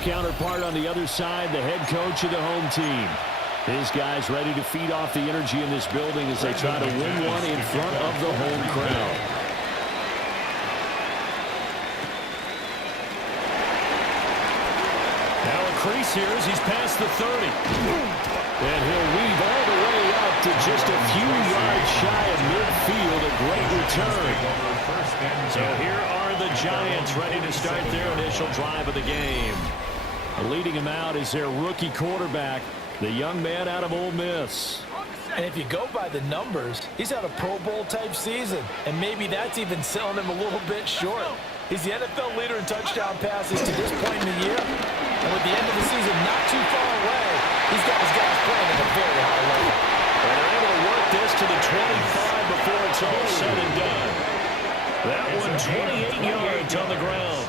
Counterpart on the other side, the head coach of the home team. His guys ready to feed off the energy in this building as they try to win one in front of the home crowd. Now a crease here as he's past the 30. And he'll weave all the way up to just a few yards shy of midfield. A great return. So here are the Giants ready to start their initial drive of the game. Leading him out is their rookie quarterback, the young man out of Ole Miss. And if you go by the numbers, he's had a Pro Bowl type season, and maybe that's even selling him a little bit short. He's the NFL leader in touchdown passes to this point in the year, and with the end of the season not too far away, he's got his guys playing at a very high level. And they're able to work this to the 25 before it's all said and done. That one 28 yards on the ground.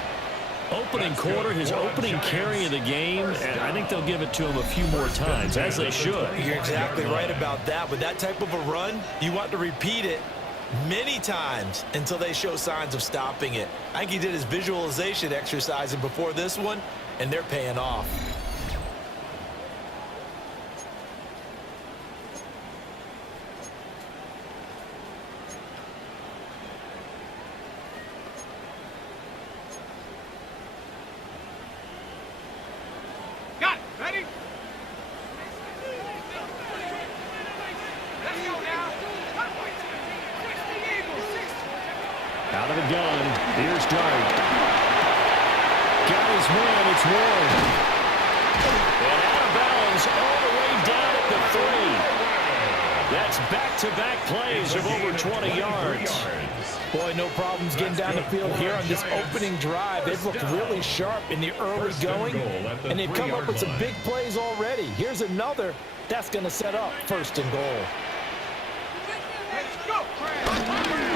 Opening quarter, his opening carry of the game, and I think they'll give it to him a few more times, as they should. You're exactly right about that. With that type of a run, you want to repeat it many times until they show signs of stopping it. I think he did his visualization exercising before this one, and they're paying off. Out of the gun, here's Dart. Got his man, it's Ward. And out of bounds all the way down at the 3. That's back-to-back plays of over 20 yards. Boy, no problems getting down the field here on this opening drive. They've looked really sharp in the early going, and they've come up with some big plays already. Here's another that's going to set up 1st and goal.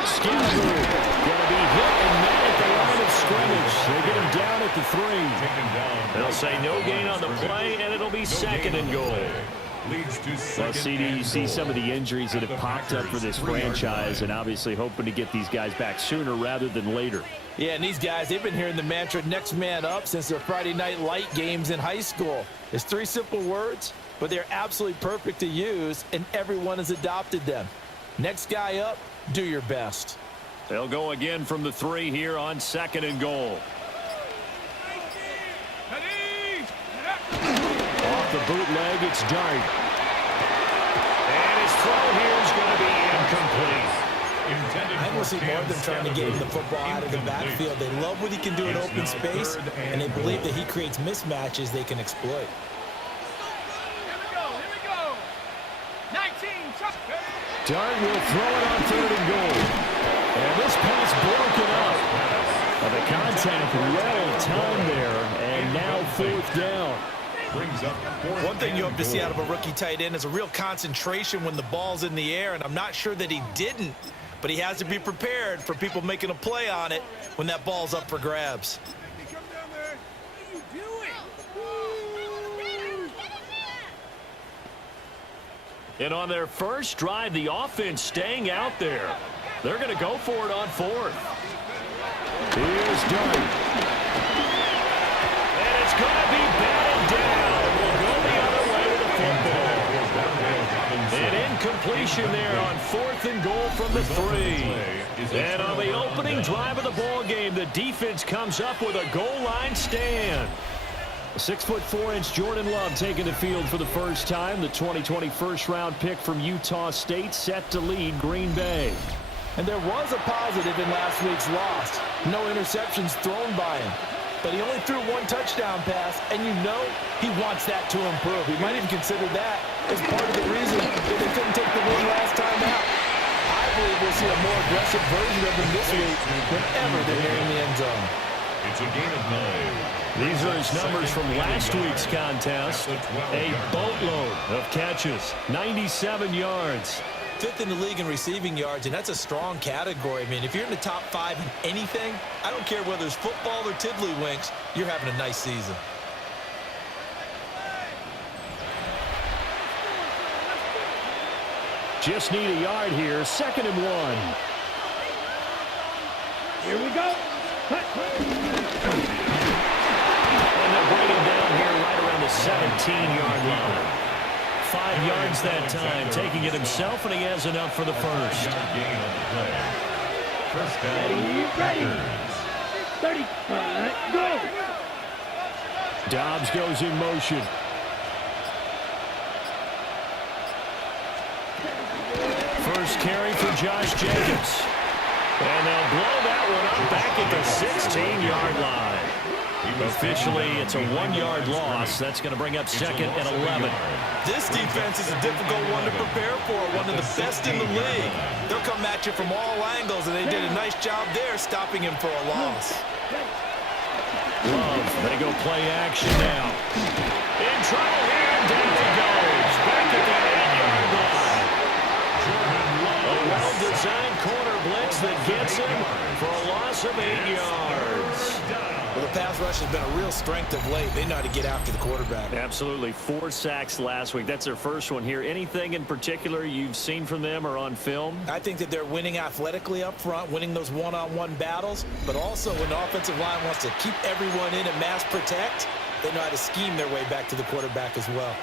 Scalaboo going to be hit and met at the line of scrimmage. They get him down at the 3. They'll say no gain on the play, and it'll be 2nd and goal. Well, CD, you see some of the injuries that have popped up for this franchise, and obviously hoping to get these guys back sooner rather than later. Yeah, and these guys, they've been hearing the mantra next man up since their Friday night light games in high school. It's 3 simple words, but they're absolutely perfect to use, and everyone has adopted them. Next guy up, do your best. They'll go again from the 3 here on 2nd and goal. Off the bootleg, it's Dart. And his throw here is going to be incomplete. I will see more of them trying to get him the football out of the backfield. They love what he can do in open space, and they believe that he creates mismatches they can exploit. Dart will throw it on 3rd and goal. And this pass broken up. The contact well timed there, and now 4th down. One thing you hope to see out of a rookie tight end is a real concentration when the ball's in the air, and I'm not sure that he didn't, but he has to be prepared for people making a play on it when that ball's up for grabs. And on their first drive, the offense staying out there. They're going to go for it on fourth. Here's Dunn. And it's going to be batted down. We'll go the other way with the football. An incompletion there on 4th and goal from the 3. And on the opening drive of the ball game, the defense comes up with a goal line stand. 6'4" Jordan Love taking the field for the first time. The 2020 first-round pick from Utah State set to lead Green Bay. And there was a positive in last week's loss. No interceptions thrown by him. But he only threw 1 touchdown pass, and you know he wants that to improve. He might even consider that as part of the reason that they couldn't take the win last time out. I believe we'll see a more aggressive version of him this week whenever they're near in the end zone. It's a gain of 9. These are his numbers from last week's contest. A boatload of catches, 97 yards. 5th in the league in receiving yards, and that's a strong category. I mean, if you're in the top 5 in anything, I don't care whether it's football or tiddlywinks, you're having a nice season. Just need a yard here, 2nd and 1. Here we go. And they'll bring him down here right around the 17-yard line. 5 yards that time, taking it himself, and he has enough for the first. Ready. 30. Go. Dobbs goes in motion. First carry for Josh Jacobs. And they'll blow that one up back at the 16-yard line. Officially, it's a 1-yard loss. That's going to bring up 2nd and 11. This defense is a difficult one to prepare for, one of the best in the league. They'll come at you from all angles, and they did a nice job there stopping him for a loss. Love, they go play action now. In trouble here, and down he goes. Back at the 8-yard line. A well-designed corner blitz that gets him for a loss of 8 yards. Well, the pass rush has been a real strength of late. They know how to get after the quarterback. Absolutely. 4 sacks last week. That's their first one here. Anything in particular you've seen from them or on film? I think that they're winning athletically up front, winning those one-on-one battles, but also when the offensive line wants to keep everyone in and mass protect, they know how to scheme their way back to the quarterback as well.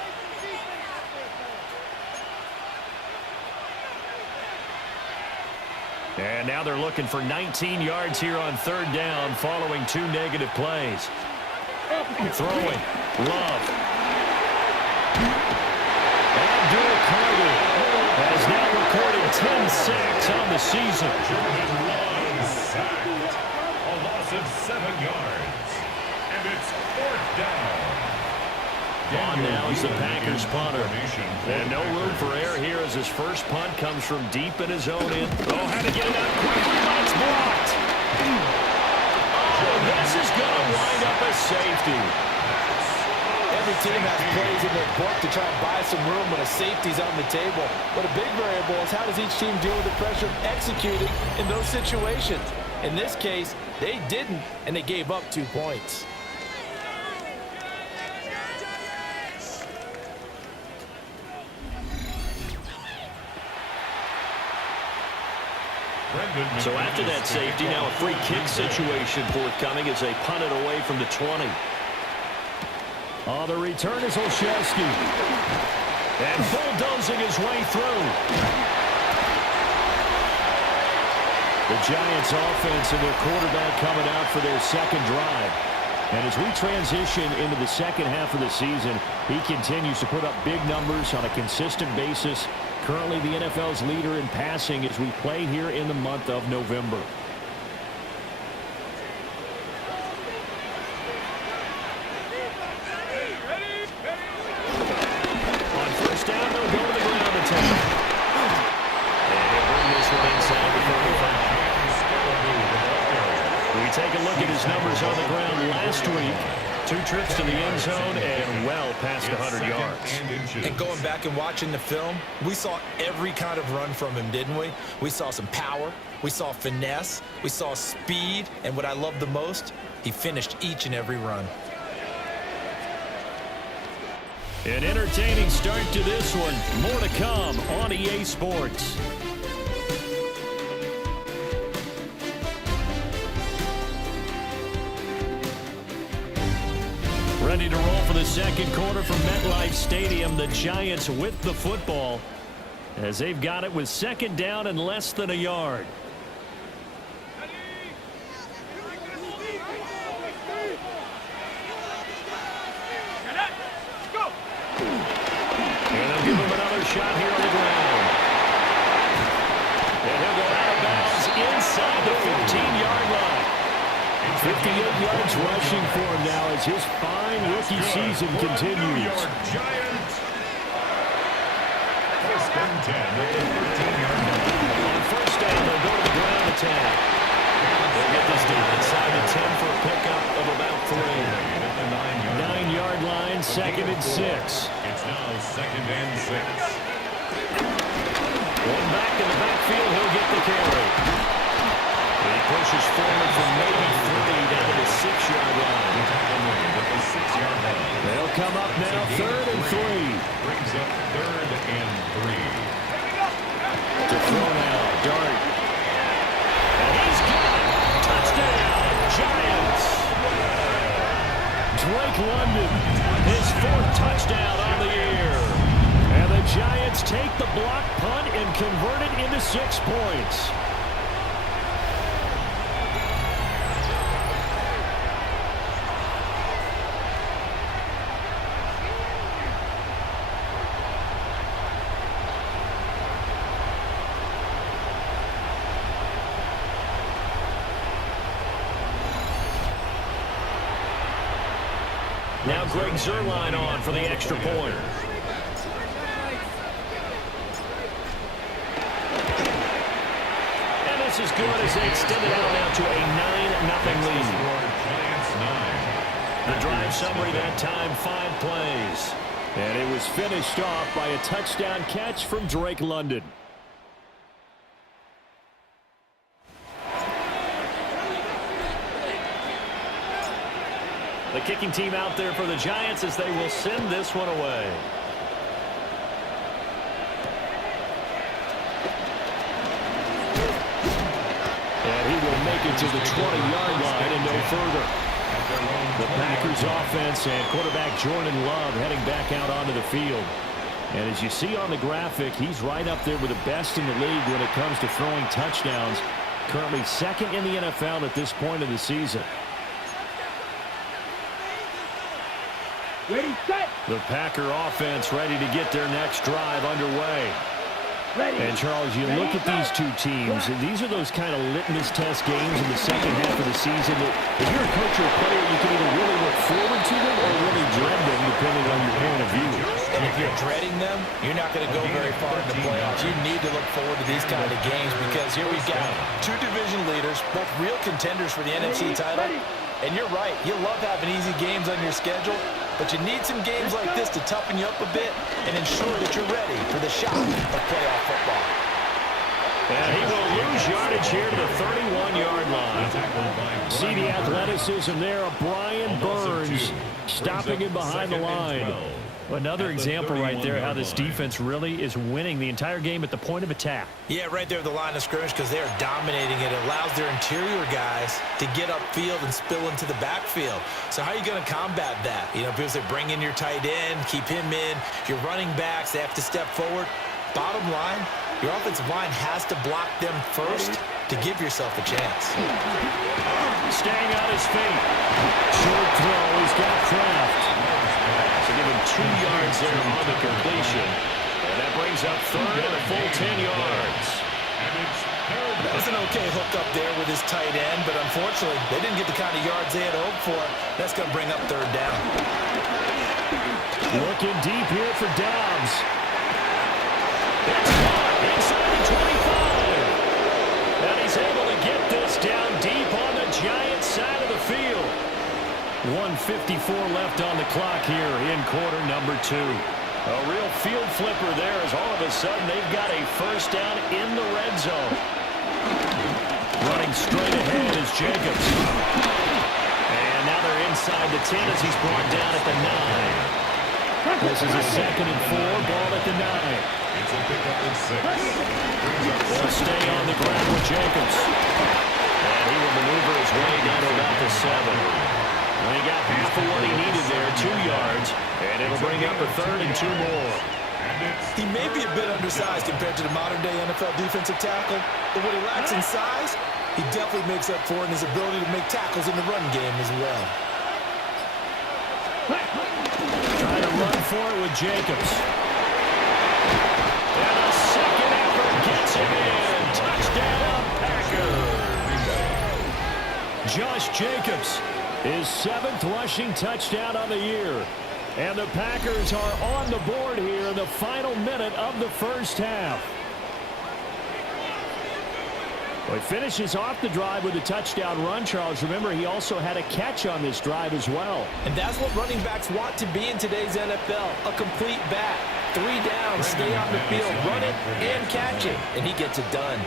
And now they're looking for 19 yards here on 3rd down following 2 negative plays. Throwing. Love. Abdul Carter has now recorded 10 sacks on the season. A loss of 7 yards. And it's 4th down. On now is the Packers punter. And no room for error here as his first punt comes from deep in his own end. Oh, had to get it out quickly, but it's blocked. Oh, this is going to wind up as safety. Every team has plays in their book to try and buy some room when a safety's on the table. But a big variable is how does each team deal with the pressure of executing in those situations. In this case, they didn't, and they gave up 2 points. So after that safety, now a free kick situation forthcoming as they punt it away from the 20. The return is Olszewski. And bulldozing his way through. The Giants offense and their quarterback coming out for their 2nd drive. And as we transition into the 2nd half of the season, he continues to put up big numbers on a consistent basis. Currently the NFL's leader in passing as we play here in the month of November. On 1st down, they'll go to the ground attack. And he'll bring this one inside the 35. We take a look at his numbers on the ground last week. 2 trips to the end zone and well past 100 yards. And going back and watching the film, we saw every kind of run from him, didn't we? We saw some power, we saw finesse, we saw speed, and what I love the most, he finished each and every run. An entertaining start to this one. More to come on EA Sports. Ready to roll for the second quarter from MetLife Stadium. The Giants with the football as they've got it with second down and less than a yard. And they'll give him another shot here on the ground. And he'll go out of bounds inside the 15-yard line. 58 yards rushing for him now as his fine rookie season continues. Giants. First and 10 at the 13-yard line. On first down, they'll go to the ground attack. They'll get this deep inside the 10 for a pickup of about 3. At the 9-yard line, second and 6. It's now second and 6. One back in the backfield, he'll get the carry. He pushes forward from maybe 3 down to the 6-yard line. They'll come up now, third and 3. Brings up third and 3. To throw now, Dart. And he's got it. Touchdown, Giants. Drake London, his 4th touchdown on the year. And the Giants take the block punt and convert it into 6 points. Now Greg Zuerlein on for the extra point. And this is good as they extend it out now to a 9-0 lead. The drive summary that time, 5 plays. And it was finished off by a touchdown catch from Drake London. The kicking team out there for the Giants as they will send this one away. And he will make it to the 20-yard line and no further. The Packers offense and quarterback Jordan Love heading back out onto the field. And as you see on the graphic, he's right up there with the best in the league when it comes to throwing touchdowns. Currently second in the NFL at this point of the season. Ready, set. The Packer offense ready to get their next drive underway. Ready. And, Charles, you look at these two teams, and these are those kind of litmus test games in the second half of the season that if you're a coach or a player, you can either really look forward to them or really dread them, depending on your point of view. And if you're dreading them, you're not going to go very far in the playoffs. You need to look forward to these kind of games because here we've got 2 division leaders, both real contenders for the NFC title. And you're right, you love having easy games on your schedule, but you need some games like this to toughen you up a bit and ensure that you're ready for the shock of playoff football. And he will lose yardage here to the 31-yard line. See the athleticism there of Brian Burns stopping him behind the line. Another example right there how this defense really is winning the entire game at the point of attack. Yeah, right there at the line of scrimmage because they are dominating it. It allows their interior guys to get upfield and spill into the backfield. So how are you going to combat that? You know, because they bring in your tight end, keep him in. Your running backs, they have to step forward. Bottom line, your offensive line has to block them first to give yourself a chance. Staying on his feet. Short throw. He's got Kraft. So give him 2 yards there on the completion. And that brings up third and a full 10 yards. That was an okay hook up there with his tight end, but unfortunately, they didn't get the kind of yards they had hoped for. That's going to bring up third down. Looking deep here for Dobbs. It's caught inside the 25. And he's able to get this down deep on the Giants side of the field. 1:54 left on the clock here in quarter number 2. A real field flipper there as all of a sudden they've got a first down in the red zone. Running straight ahead is Jacobs. And now they're inside the 10 as he's brought down at the 9. This is a 2nd and 4, ball at the 9. It's a pickup in 6. They'll stay on the ground with Jacobs. And he will maneuver his way down to about the 7. Well, he got half of what he needed there, 2 yards, and it'll bring up a 3rd and 2 more. He may be a bit undersized compared to the modern-day NFL defensive tackle, but what he lacks in size, he definitely makes up for in his ability to make tackles in the run game as well. Trying to run for it with Jacobs. And a second effort gets him in. Touchdown, Packers. Josh Jacobs. His 7th rushing touchdown of the year. And the Packers are on the board here in the final minute of the first half. Well, he finishes off the drive with a touchdown run, Charles. Remember, he also had a catch on this drive as well. And that's what running backs want to be in today's NFL, a complete back. 3 downs, stay on the field, run it, and catch it. And he gets it done.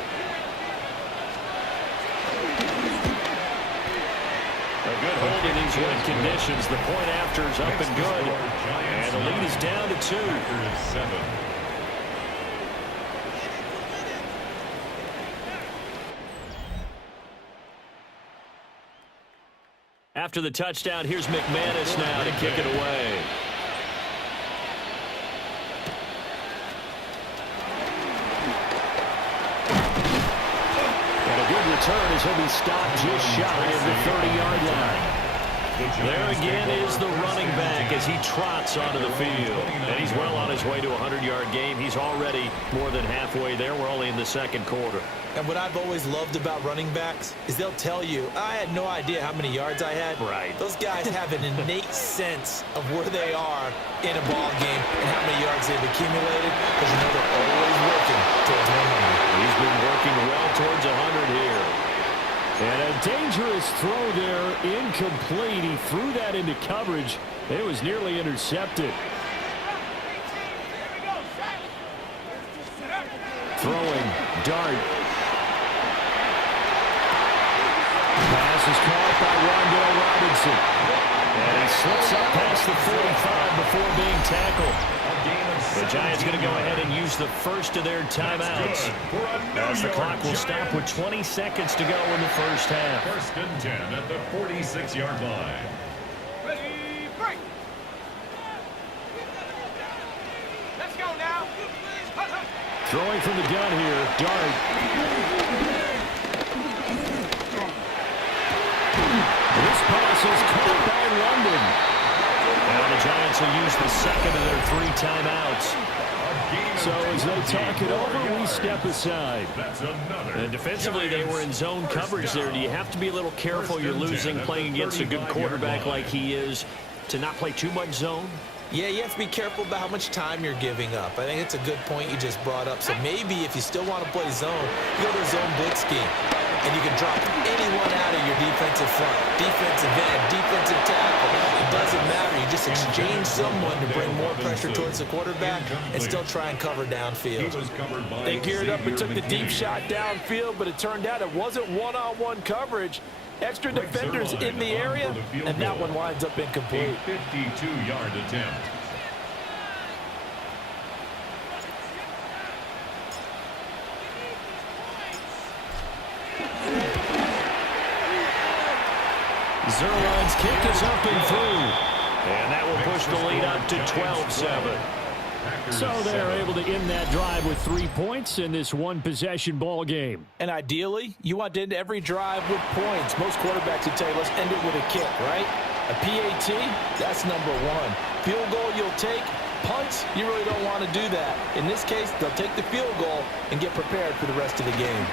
A good hold in these wet conditions. The point after is up and good. And the lead is down to 2. After the touchdown, here's McManus now to kick it away. Return as he'll be stopped just shy of the 30-yard line. There again is the running back as he trots onto the field. And he's well on his way to a 100-yard game. He's already more than halfway there. We're only in the 2nd quarter. And what I've always loved about running backs is they'll tell you, I had no idea how many yards I had. Right. Those guys have an innate sense of where they are in a ball game and how many yards they've accumulated because you know they're always working towards 100. He's been working well towards 100 here. And a dangerous throw there, incomplete. He threw that into coverage. It was nearly intercepted. Throwing, dart. Pass is caught by Rondell Robinson. And he slips up past the 45 before being tackled. The Giants going to go ahead and use the first of their timeouts as the clock will stop with 20 seconds to go in the first half. 1st and 10 at the 46-yard line. Ready, break. Let's go now. Throwing from the gun here, Dart. This pass is caught by London. And the Giants will use the 2nd of their 3 timeouts. So as they talk it over, we step aside. And defensively, they were in zone coverage there. Do you have to be a little careful? You're losing playing against a good quarterback like he is to not play too much zone? Yeah, you have to be careful about how much time you're giving up. I think it's a good point you just brought up. So maybe if you still want to play zone, you go to a zone blitz scheme. And you can drop anyone out of your defensive front, defensive end, defensive tackle. It doesn't matter. You just exchange someone to bring more pressure towards the quarterback and still try and cover downfield. They geared up and took the deep shot downfield, but it turned out it wasn't one-on-one coverage. Extra defenders in the area, and that one winds up incomplete. 52-yard attempt. Zerline's kick is up and through. And that will push the lead up to 12-7. So they're able to end that drive with 3 points in this one-possession ball game. And ideally, you want to end every drive with points. Most quarterbacks would tell you, let's end it with a kick, right? A PAT, that's number 1. Field goal you'll take. Punts, you really don't want to do that. In this case, they'll take the field goal and get prepared for the rest of the game.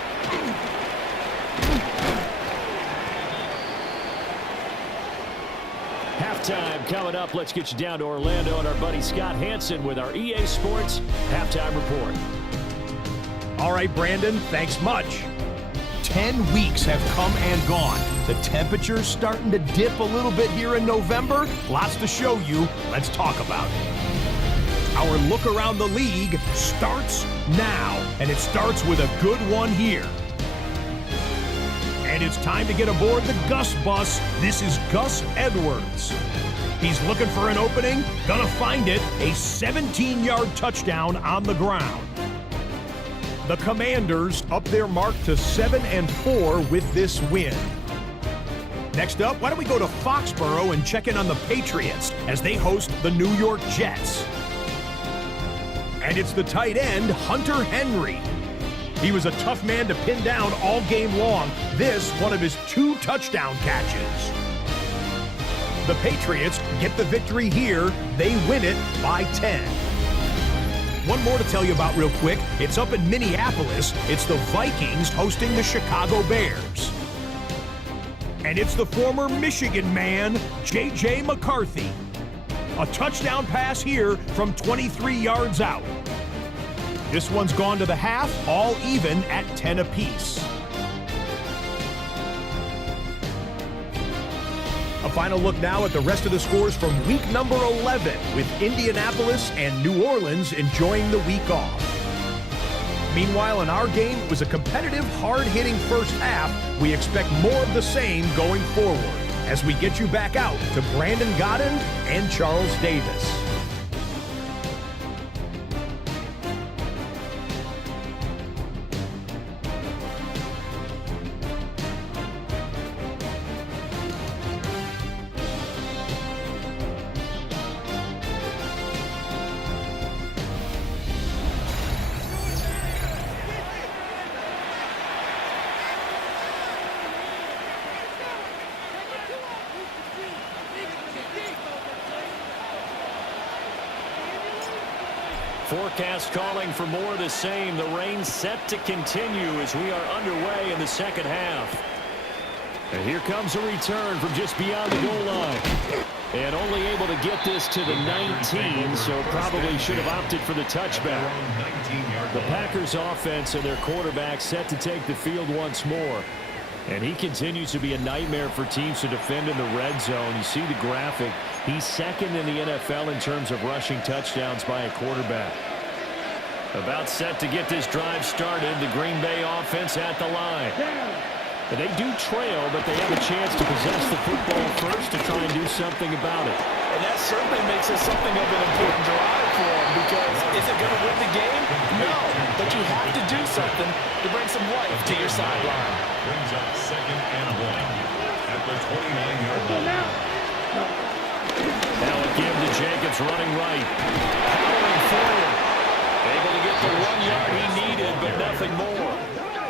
Halftime coming up. Let's get you down to Orlando and our buddy Scott Hansen with our EA Sports Halftime Report. All right, Brandon, thanks much. 10 weeks have come and gone. The temperature's starting to dip a little bit here in November. Lots to show you. Let's talk about it. Our look around the league starts now, and it starts with a good one here. And it's time to get aboard the Gus bus. This is Gus Edwards. He's looking for an opening, gonna find it, a 17-yard touchdown on the ground. The Commanders up their mark to 7-4 with this win. Next up, why don't we go to Foxborough and check in on the Patriots as they host the New York Jets. And it's the tight end, Hunter Henry. He was a tough man to pin down all game long. This, one of his 2 touchdown catches. The Patriots get the victory here. They win it by 10. One more to tell you about real quick. It's up in Minneapolis. It's the Vikings hosting the Chicago Bears. And it's the former Michigan man, J.J. McCarthy. A touchdown pass here from 23 yards out. This one's gone to the half, all even at 10 apiece. A final look now at the rest of the scores from week number 11, with Indianapolis and New Orleans enjoying the week off. Meanwhile, in our game, it was a competitive, hard-hitting first half. We expect more of the same going forward as we get you back out to Brandon Godden and Charles Davis. Forecast calling for more of the same. The rain set to continue as we are underway in the second half. And here comes a return from just beyond the goal line. And only able to get this to the 19, so probably should have opted for the touchback. The Packers offense and their quarterback set to take the field once more. And he continues to be a nightmare for teams to defend in the red zone. You see the graphic. He's second in the NFL in terms of rushing touchdowns by a quarterback. About set to get this drive started. The Green Bay offense at the line. And they do trail, but they have a chance to possess the football first to try and do something about it. And that certainly makes it something of an important drive for them, because is it going to win the game? No, but you have to do something to bring some life to your sideline. Brings up 2nd and 1 at the 29-yard line. Now a give to Jacobs running right. Powering forward. Able to get the 1 yard he needed, but nothing more.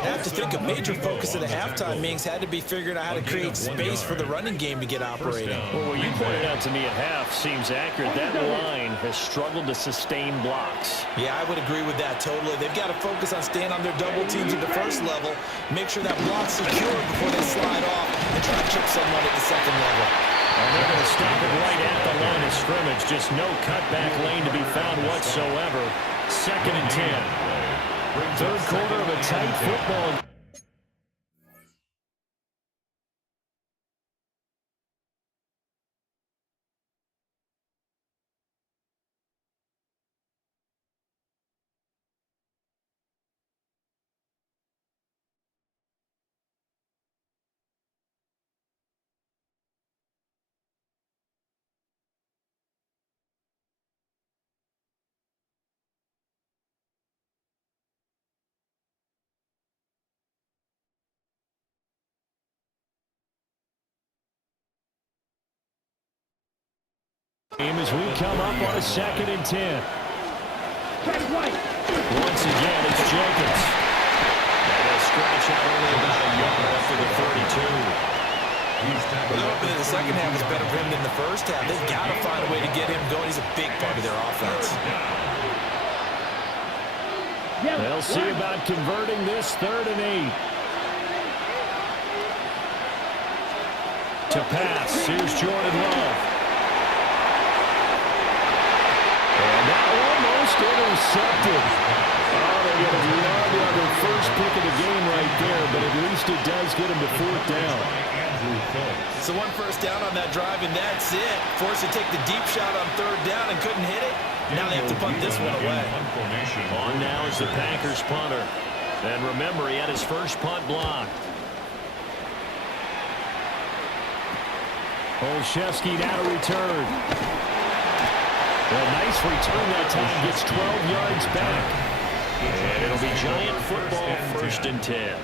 I have to think a major focus of the halftime meetings had to be figuring out how to create space for the running game to get operating. Well, what you pointed out to me at half seems accurate. That line has struggled to sustain blocks. Yeah, I would agree with that totally. They've got to focus on staying on their double teams at the first level, make sure that block's secure before they slide off and try to chip someone at the second level. And they're going to stop it right at the line of scrimmage. Just no cutback lane to be found whatsoever. 2nd and 10. Third quarter of a tight football. As we come up on a 2nd and 10. Once again, it's Jacobs. And they'll scratch out only about a yard after the 32. A little bit of the second half is better for him than the first half. They've got to find a way to get him going. He's a big part of their offense. They'll see about converting this 3rd and 8. To pass, here's Jordan Love. And that almost intercepted. Oh, They would have loved on their first pick of the game right there, but at least it does get them to 4th down. So 1 first down on that drive, and that's it. Forced to take the deep shot on 3rd down and couldn't hit it. Now they have to punt this one away. On now is the Packers punter. And remember, he had his first punt blocked. Olszewski now to return. Well, nice return that time. Gets 12 yards back. And it'll be Giant football, 1st and 10.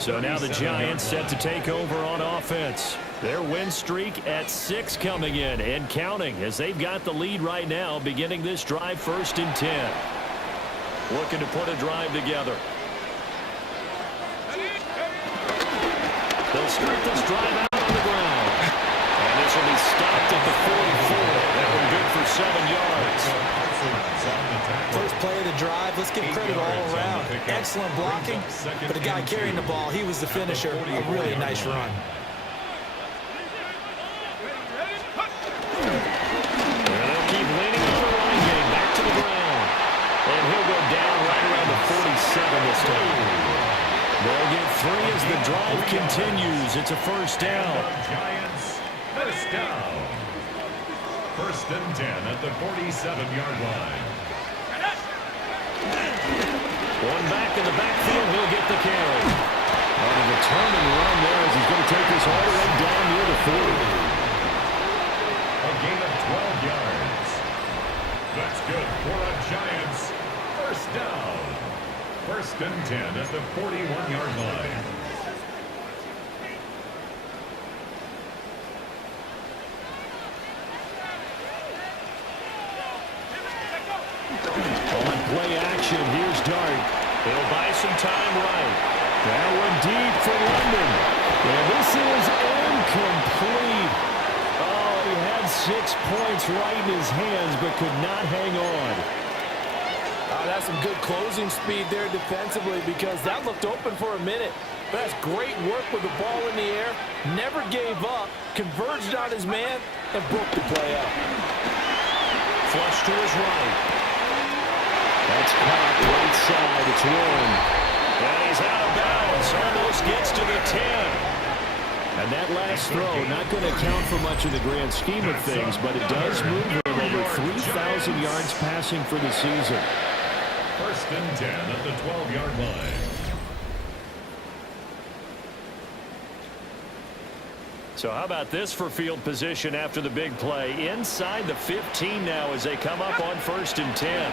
So now the Giants set to take over on offense. Their win streak at 6 coming in and counting as they've got the lead right now beginning this drive 1st and 10. Looking to put a drive together. They'll start this drive out on the ground. And this will be stopped at the 44. That one good for 7 yards. First play of the drive, let's give credit all around. Excellent blocking, but the guy carrying the ball, he was the finisher. A really nice run. They'll keep leaning on the line, getting back to the ground. And he'll go down right around the 47 this time. They'll get 3 as the drive continues. It's a 1st down. Giants, 1st down. 1st and 10 at the 47-yard line. One back in the backfield, he'll get the carry. On a determined run there as he's going to take this all the way down near the 40. A gain of 12 yards. That's good for a Giants 1st down. 1st and 10 at the 41-yard line. On play action, here's Dart. He'll buy some time right. That one deep for London. And this is incomplete. Oh, he had 6 points right in his hands, but could not hang on. Oh, that's some good closing speed there defensively because that looked open for a minute. But that's great work with the ball in the air. Never gave up, converged on his man, and broke the play up. Flush to his right. That's caught right side. It's Warren. And he's out of bounds. Almost gets to the 10. And that last throw, not going to count for much in the grand scheme of things, but it does move him over 3,000 yards passing for the season. 1st and 10 at the 12-yard line. So how about this for field position after the big play? Inside the 15 now as they come up on 1st and 10.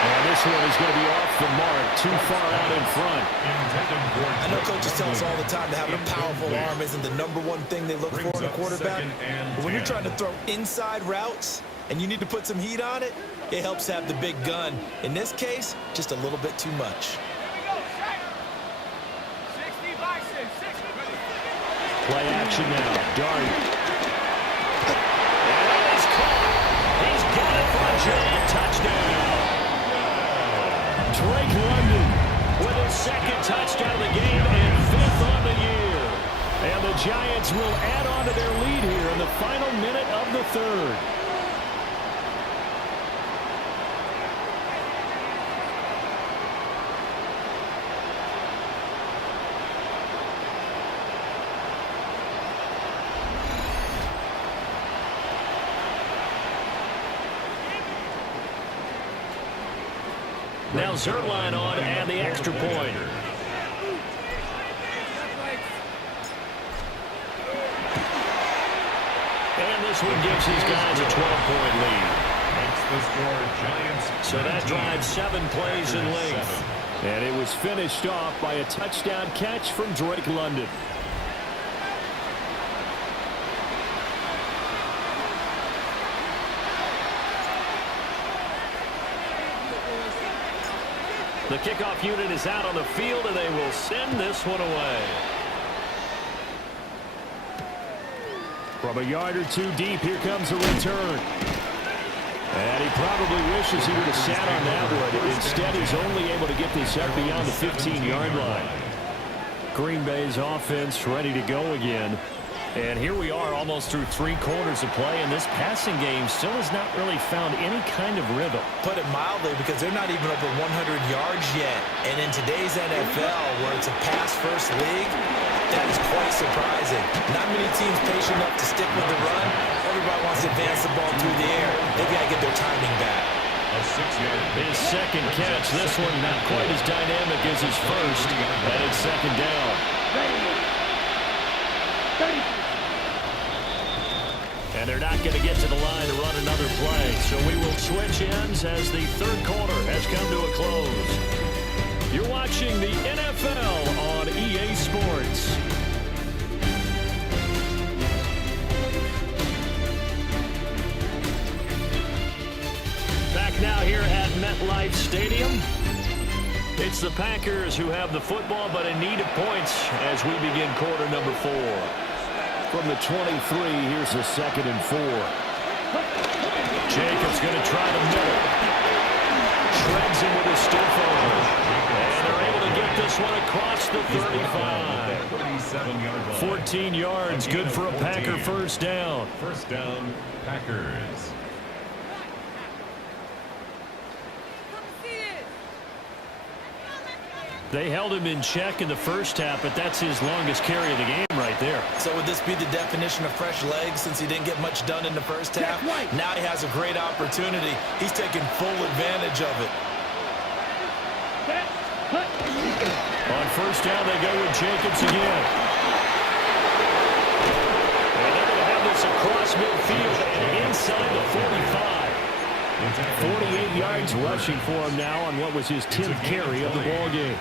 And this one is going to be off the mark, too far out in front. I know coaches tell us all the time that having a powerful arm isn't the #1 thing they look for in a quarterback. But when you're trying to throw inside routes and you need to put some heat on it, it helps to have the big gun. In this case, just a little bit too much. Play action now. Dart. And he's caught. He's got it for a giant touchdown. Drake London with his 2nd touchdown of the game and 5th on the year. And the Giants will add on to their lead here in the final minute of the 3rd. Now Zerline on and the extra point. And this one gives these guys a 12-point lead. Makes the score Giants. So that drives 7 plays in length. And it was finished off by a touchdown catch from Drake London. The kickoff unit is out on the field, and they will send this one away. From a yard or 2 deep, here comes a return. And he probably wishes he would have sat on that one. Instead, he's only able to get this up beyond the 15-yard line. Green Bay's offense ready to go again. And here we are almost through 3 quarters of play, and this passing game still has not really found any kind of rhythm. Put it mildly, because they're not even over 100 yards yet. And in today's NFL, where it's a pass-first league, that is quite surprising. Not many teams patient enough to stick with the run. Everybody wants to advance the ball through the air. They've got to get their timing back. His second catch, this one not quite as dynamic as his first, and it's second down. And they're not going to get to the line to run another play, so we will switch ends as the third quarter has come to a close. You're watching the NFL on EA Sports. Back now here at MetLife Stadium. It's the Packers who have the football, but in need of points as we begin quarter number 4. From the 23, here's the 2nd and 4. Jacobs going to try to middle. Shreds him with a stiff arm. And they're able to get this one across the 35. 14 yards, good for a Packer first down. First down, Packers. They held him in check in the first half, but that's his longest carry of the game right there. So would this be the definition of fresh legs since he didn't get much done in the first half? Now he has a great opportunity. He's taking full advantage of it. On first down, they go with Jacobs again. And they're going to have this across midfield and inside the 45. 48 yards rushing for him now on what was his 10th carry of the ball game.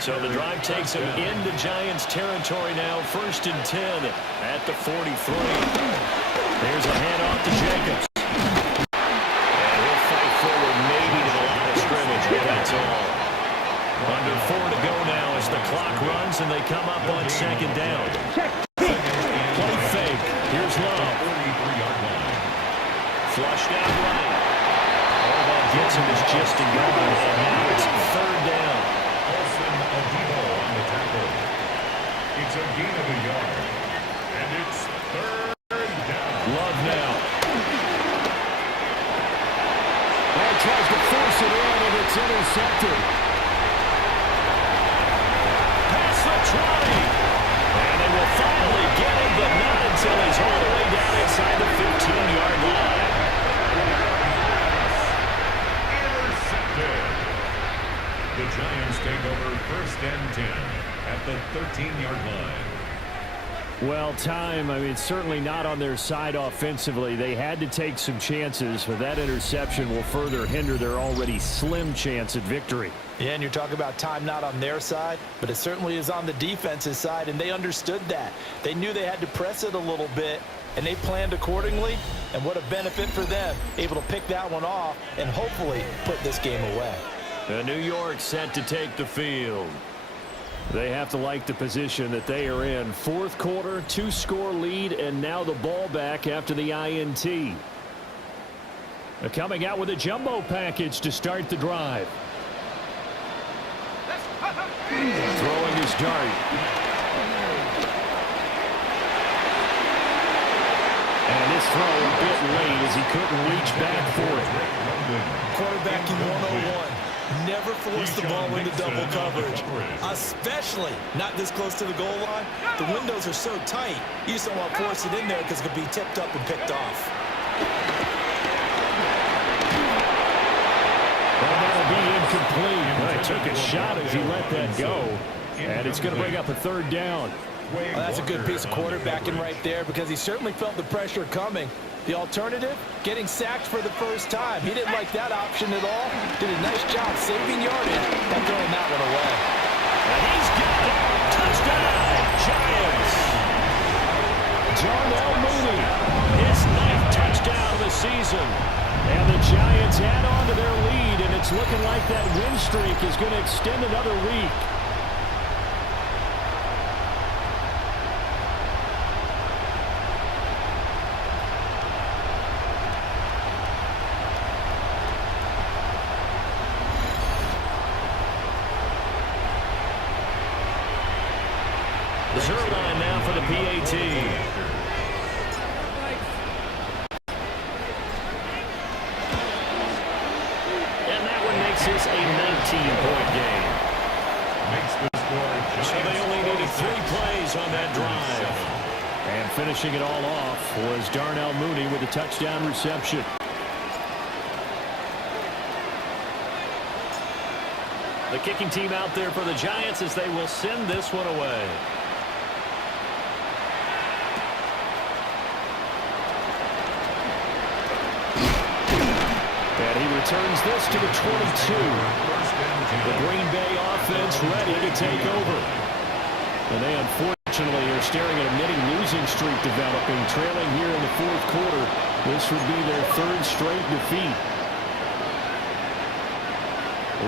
So the drive takes him into Giants territory now. 1st and 10 at the 43. There's a handoff to Jacobs. And he'll fight forward maybe to the line of scrimmage, but that's all. Under 4 to go now as the clock runs and they come up on 2nd down. Play fake. Here's Love. Flushed out right. All that gets him is just a yard. And now it's 3rd down. On the tackle. It's a gain of a yard. And it's 3rd down. Love now. Well, tries to force it in, and it's intercepted. Past the 20. And they will finally get him, but not until he's all the way down inside the 15-yard line. Intercepted. The Giants take over 1st and 10 at the 13-yard line. Well, time, I mean, certainly not on their side offensively. They had to take some chances, but that interception will further hinder their already slim chance at victory. Yeah, and you're talking about time not on their side, but it certainly is on the defense's side, and they understood that. They knew they had to press it a little bit, and they planned accordingly, and what a benefit for them, able to pick that one off and hopefully put this game away. New York set to take the field. They have to like the position that they are in. 4th quarter, 2-score lead, and now the ball back after the INT. They're coming out with a jumbo package to start the drive. Throwing his dart. And this throw a bit late as he couldn't reach back for it. Quarterbacking 101. Never force the ball into double coverage, especially not this close to the goal line. The windows are so tight, you just don't want to force it in there because it could be tipped up and picked off. Well, that'll be incomplete. He took a shot as he let that go, and it's going to bring up a 3rd down. Well, that's a good piece of quarterbacking right there because he certainly felt the pressure coming. The alternative, getting sacked for the first time. He didn't like that option at all. Did a nice job saving yardage and throwing that one away. And he's got it. Touchdown, Giants. Darnell Mooney, his 9th touchdown of the season. And the Giants add on to their lead, and it's looking like that win streak is going to extend another week. Zero line now for the PAT. And that one makes this a 19-point game. So they only needed 3 plays on that drive. And finishing it all off was Darnell Mooney with a touchdown reception. The kicking team out there for the Giants as they will send this one away. And he returns this to the 22. The Green Bay offense ready to take over. And they unfortunately are staring at a mini losing streak developing, trailing here in the 4th quarter. This would be their 3rd straight defeat.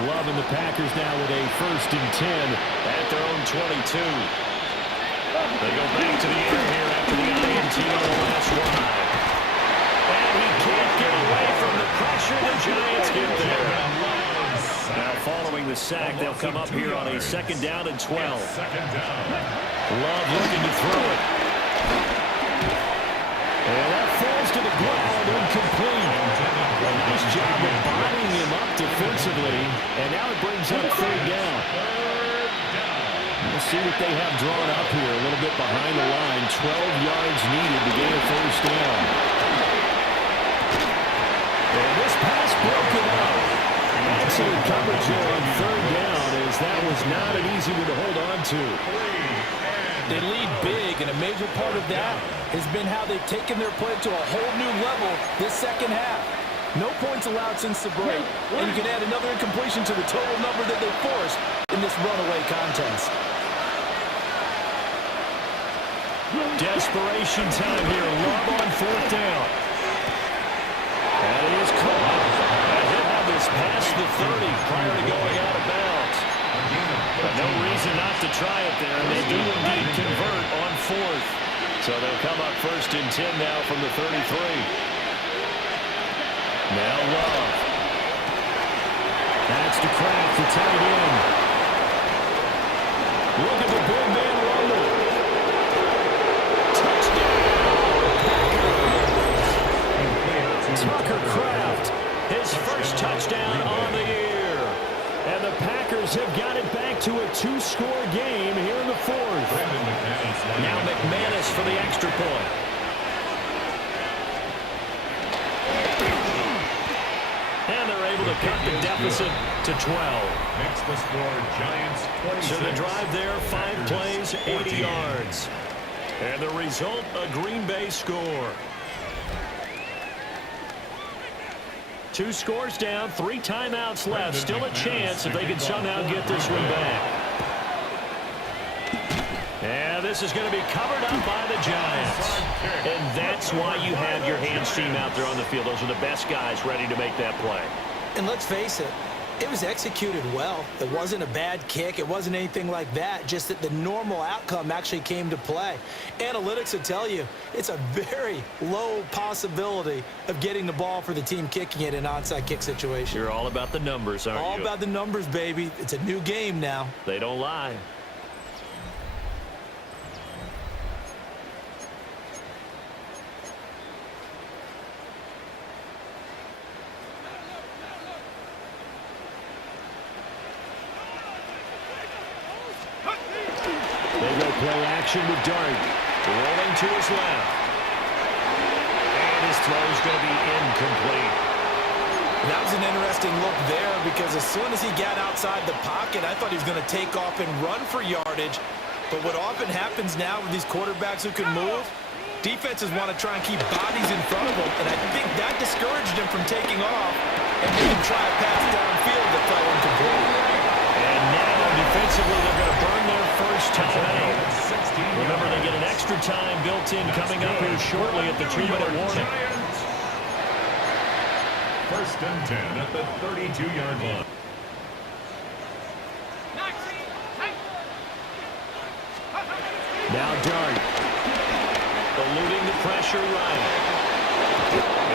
Love and the Packers now with a 1st and 10 at their own 22. They go back to the air here after the INT on the last drive. And he can't get away from the pressure. The Giants get there. Now following the sack, they'll come up here on a 2nd down and 12. Love looking to throw it. And that falls to the ground, incomplete. A nice job of bodying him up defensively. And now it brings up 3rd down. We'll see what they have drawn up here. A little bit behind the line. 12 yards needed to gain a 1st down. And this pass broken up. Excellent coverage here on 3rd down, as that was not an easy one to hold on to. They lead big, and a major part of that has been how they've taken their play to a whole new level this 2nd half. No points allowed since the break, and you can add another incompletion to the total number that they forced in this runaway contest. Desperation time here. Love on 4th down. And it is caught. And he'll have this past the 30 prior to going out of bounds. But no reason not to try it there, and they do indeed convert on 4th. So they'll come up 1st and 10 now from the 33. Now Love. That's to Kraft, the tight end. Look at the big man rumble. Tucker Kraft, his 1st touchdown on the year. And the Packers have got it back to a 2-score game here in the 4th. Now McManus for the extra point. And they're able to cut the deficit to 12. Makes the score Giants 26. So the drive there, 5 plays, 80 yards. And the result, a Green Bay score. 2 scores down, 3 timeouts left. Still a chance if they can somehow get this one back. And this is going to be covered up by the Giants. And that's why you have your hands team out there on the field. Those are the best guys ready to make that play. And let's face it, it was executed well. It wasn't a bad kick. It wasn't anything like that. Just that the normal outcome actually came to play. Analytics will tell you it's a very low possibility of getting the ball for the team kicking it in an onside kick situation. You're all about the numbers, aren't you? All about the numbers, baby. It's a new game now. They don't lie. Play action with Dart. Rolling to his left. And his throw's going to be incomplete. That was an interesting look there because as soon as he got outside the pocket, I thought he was going to take off and run for yardage. But what often happens now with these quarterbacks who can move, defenses want to try and keep bodies in front of them, and I think that discouraged him from taking off and made him try a pass downfield that fell incomplete. And now, defensively, they're going to burn their 1st timeout. Remember, they get an extra time built in coming up here shortly at the 2-minute warning. 1st and 10 at the 32-yard line. Now Dart. Eluding the pressure right.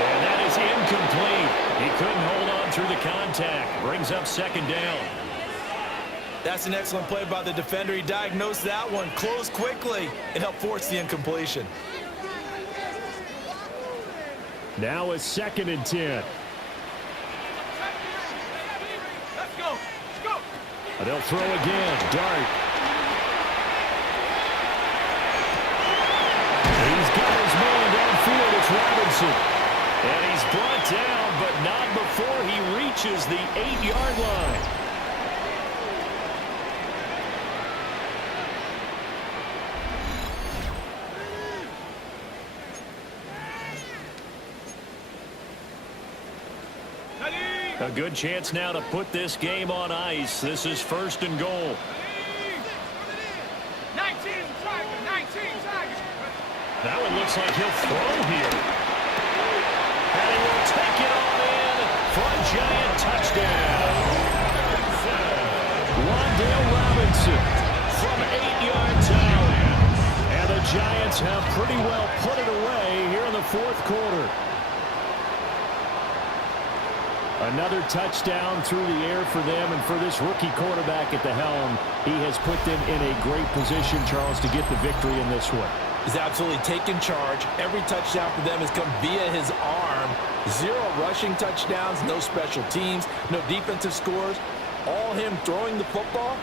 And that is incomplete. He couldn't hold on through the contact. Brings up 2nd down. That's an excellent play by the defender. He diagnosed that one, closed quickly, and helped force the incompletion. Now a 2nd and 10. Let's go. Let's go. They'll throw again. Dart. He's got his man downfield. It's Robinson. And he's brought down, but not before he reaches the 8-yard line. A good chance now to put this game on ice. This is 1st and goal. 19 Tigers. 19 Tigers. That one looks like he'll throw here. And he will take it on in for a Giant touchdown. Wandale Robinson from 8 yards out. And the Giants have pretty well put it away here in the 4th quarter. Another touchdown through the air for them, and for this rookie quarterback at the helm, he has put them in a great position, Charles, to get the victory in this one. He's absolutely taken charge. Every touchdown for them has come via his arm. 0 rushing touchdowns, no special teams, no defensive scores. All him throwing the football.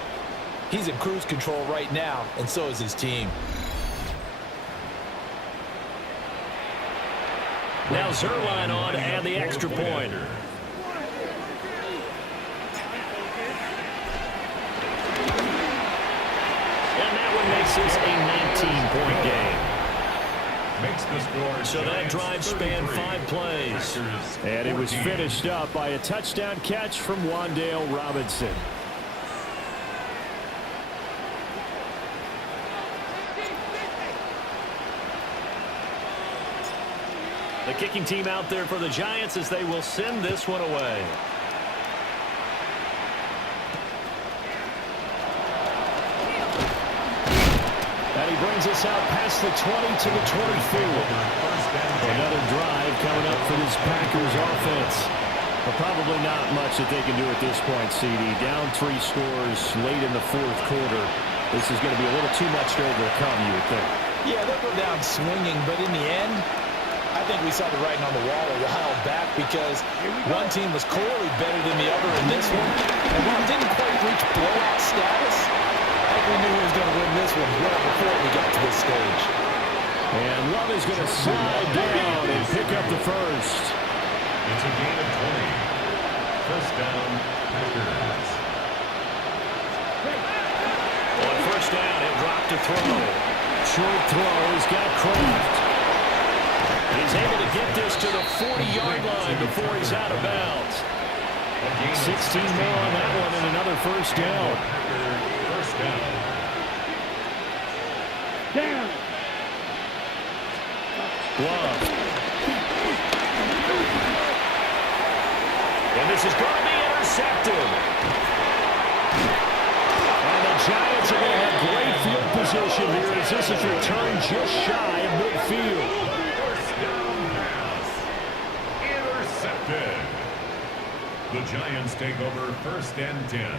He's in cruise control right now, and so is his team. Now Zerline on and the extra point. Makes this a 19-point game. Makes the score. So that drive spanned 5 plays. And it was finished up by a touchdown catch from Wandale Robinson. The kicking team out there for the Giants as they will send this one away. Brings us out past the 20 to the 24. Another drive coming up for this Packers offense. But probably not much that they can do at this point, CD. Down 3 scores late in the 4th quarter. This is going to be a little too much to overcome, you would think. Yeah, they'll go down swinging, but in the end, I think we saw the writing on the wall a while back because one team was clearly better than the other in this one. And one didn't quite reach blowout status. I think we knew he was going to win this one well before we got to this stage. And Love is going to slide down and pick up the first. It's a gain of 20. First down, Packers. On first down, he'll drop to throw. Short throw, he's got Kraft. He's able to get this to the 40-yard line before he's out of bounds. 16 more on that one and another first down. First down. Down. Love. And this is going to be intercepted. And the Giants are going to have great field position here as this is returned just shy of midfield. First down pass. Intercepted. The Giants take over first and 10.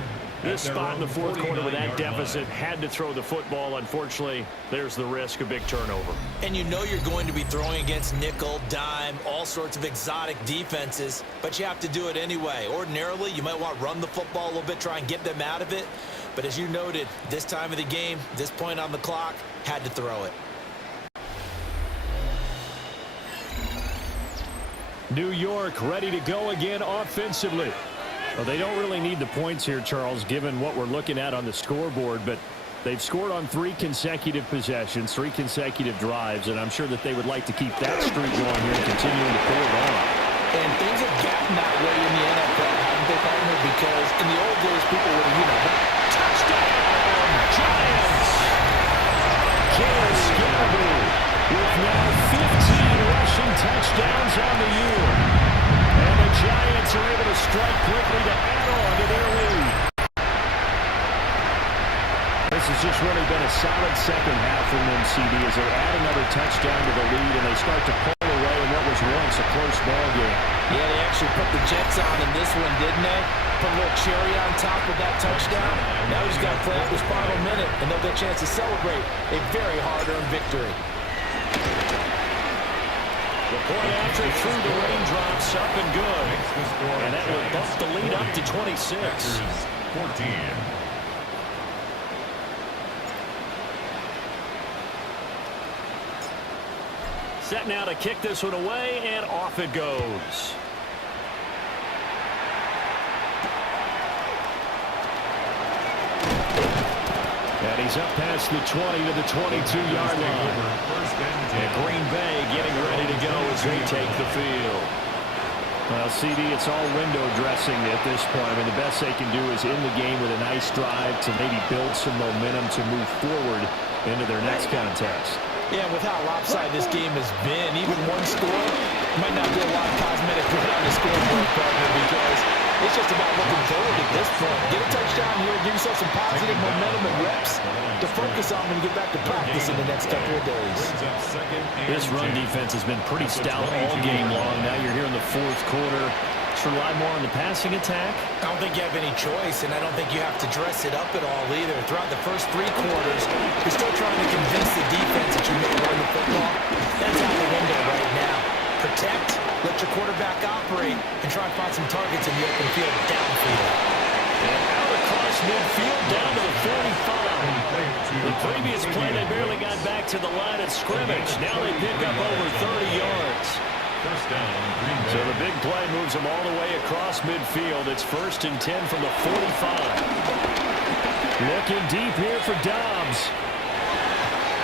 This spot in the 4th quarter with that deficit had to throw the football. Unfortunately, there's the risk of big turnover. And you know you're going to be throwing against nickel, dime, all sorts of exotic defenses, but you have to do it anyway. Ordinarily, you might want to run the football a little bit, try and get them out of it. But as you noted, this time of the game, this point on the clock, had to throw it. New York ready to go again offensively. Well, they don't really need the points here, Charles, given what we're looking at on the scoreboard, but they've scored on 3 consecutive possessions, 3 consecutive drives, and I'm sure that they would like to keep that streak going here and continuing to pull it on. And things have gotten that way in the NFL, haven't they, partner? Because in the old days, people would have, touchdown, Giants! Caleb Scarborough with now 15 rushing touchdowns on the year. And the Giants are able to strike quickly to add on to their lead. This has just really been a solid second half from them, CD, as they add another touchdown to the lead and they start to pull away in what was was once a close ball game. Yeah, they actually put the Jets on in this one, didn't they? Put a little cherry on top of that touchdown. Now he's got to play out this final minute, and they'll get a chance to celebrate a very hard-earned victory. The point after through the raindrops, up and good. And that will bump the lead up to 26. 14. Set now to kick this one away, and off it goes. And he's up past the 20 to the 22-yard line. And Green Bay getting ready to go as they take the field. Well, CD, it's all window dressing at this point. I mean, the best they can do is in the game with a nice drive to maybe build some momentum to move forward into their next contest. Yeah, with how lopsided this game has been, even one score might not be a lot of cosmetic put on the scoreboard, partner, because it's just about looking forward at this point. Get a touchdown here, give yourself some positive momentum and reps to focus on when you get back to practice in the next couple of days. This run defense has been pretty stout all game long. Now you're here in the fourth quarter. Just rely more on the passing attack. I don't think you have any choice, and I don't think you have to dress it up at all either. Throughout the first three quarters, you're still trying to convince the defense that you may run the football. That's out the window right now. Protect, let your quarterback operate, and try and find some targets in the open field downfield. And out across midfield down to the 45. The previous play, they barely got back to the line of scrimmage. Now they pick up over 30 yards. First down, Green Bay. So the big play moves them all the way across midfield. It's 1st and 10 from the 45. Looking deep here for Dobbs.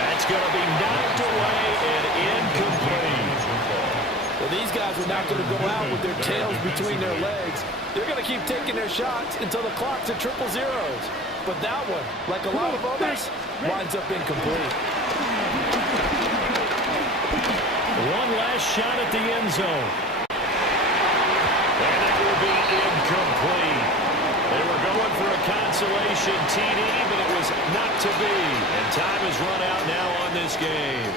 That's going to be knocked away and incomplete. Well, these guys are not going to go out with their tails between their legs. They're going to keep taking their shots until the clock's at triple zeros. But that one, like a lot of others, winds up incomplete. One last shot at the end zone. And it will be incomplete. They were going for a consolation TD, but it was not to be. And time is run out now on this game.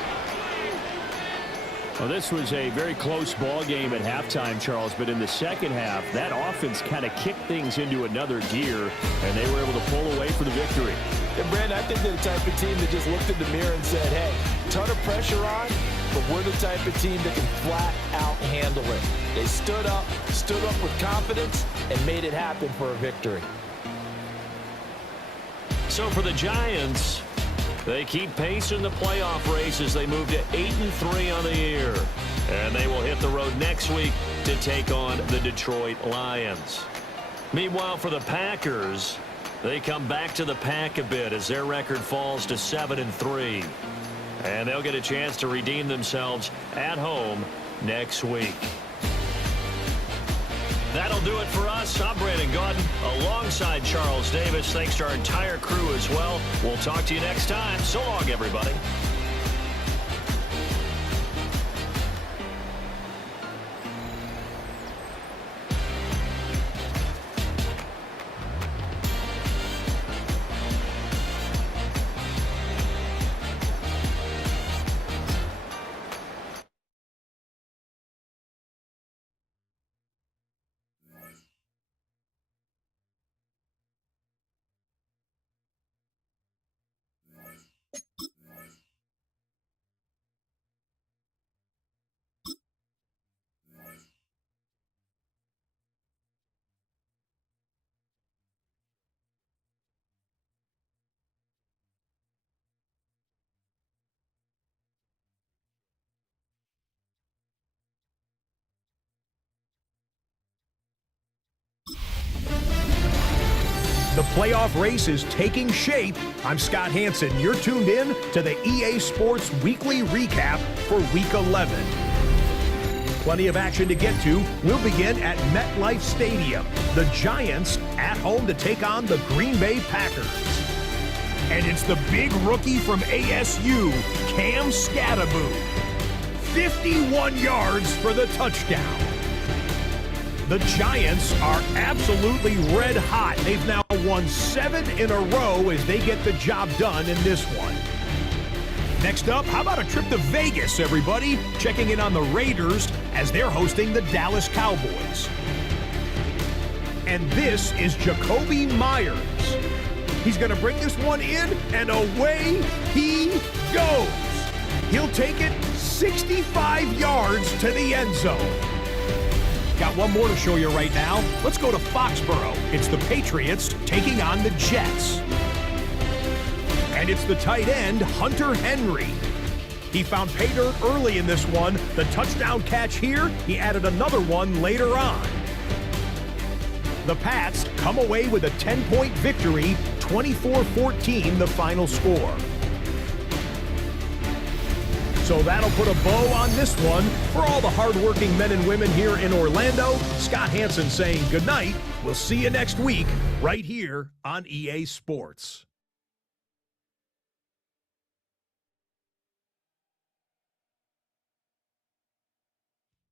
Well, this was a very close ball game at halftime, Charles, but in the second half, that offense kind of kicked things into another gear, and they were able to pull away for the victory. And, Brandon, I think they're the type of team that just looked in the mirror and said, hey, ton of pressure on, but we're the type of team that can flat out handle it. They stood up with confidence, and made it happen for a victory. So for the Giants, they keep pace in the playoff race as they move to 8-3 on the year. And they will hit the road next week to take on the Detroit Lions. Meanwhile, for the Packers, they come back to the pack a bit as their record falls to 7-3. And they'll get a chance to redeem themselves at home next week. That'll do it for us. I'm Brandon Gaudin alongside Charles Davis. Thanks to our entire crew as well. We'll talk to you next time. So long, everybody. The playoff race is taking shape. I'm Scott Hansen. You're tuned in to the EA Sports Weekly Recap for Week 11. Plenty of action to get to. We'll begin at MetLife Stadium. The Giants at home to take on the Green Bay Packers. And it's the big rookie from ASU, Cam Scatterboot. 51 yards for the touchdown. The Giants are absolutely red hot. They've now won 7 in a row as they get the job done in this one. Next up, how about a trip to Vegas, everybody? Checking in on the Raiders as they're hosting the Dallas Cowboys. And this is Jacoby Myers. He's going to bring this one in, and away he goes. He'll take it 65 yards to the end zone. Got one more to show you right now. Let's go to Foxborough. It's the Patriots taking on the Jets. And it's the tight end, Hunter Henry. He found pay dirt early in this one. The touchdown catch here, he added another one later on. The Pats come away with a 10-point victory, 24-14 the final score. So that'll put a bow on this one. For all the hardworking men and women here in Orlando, Scott Hansen saying goodnight. We'll see you next week right here on EA Sports.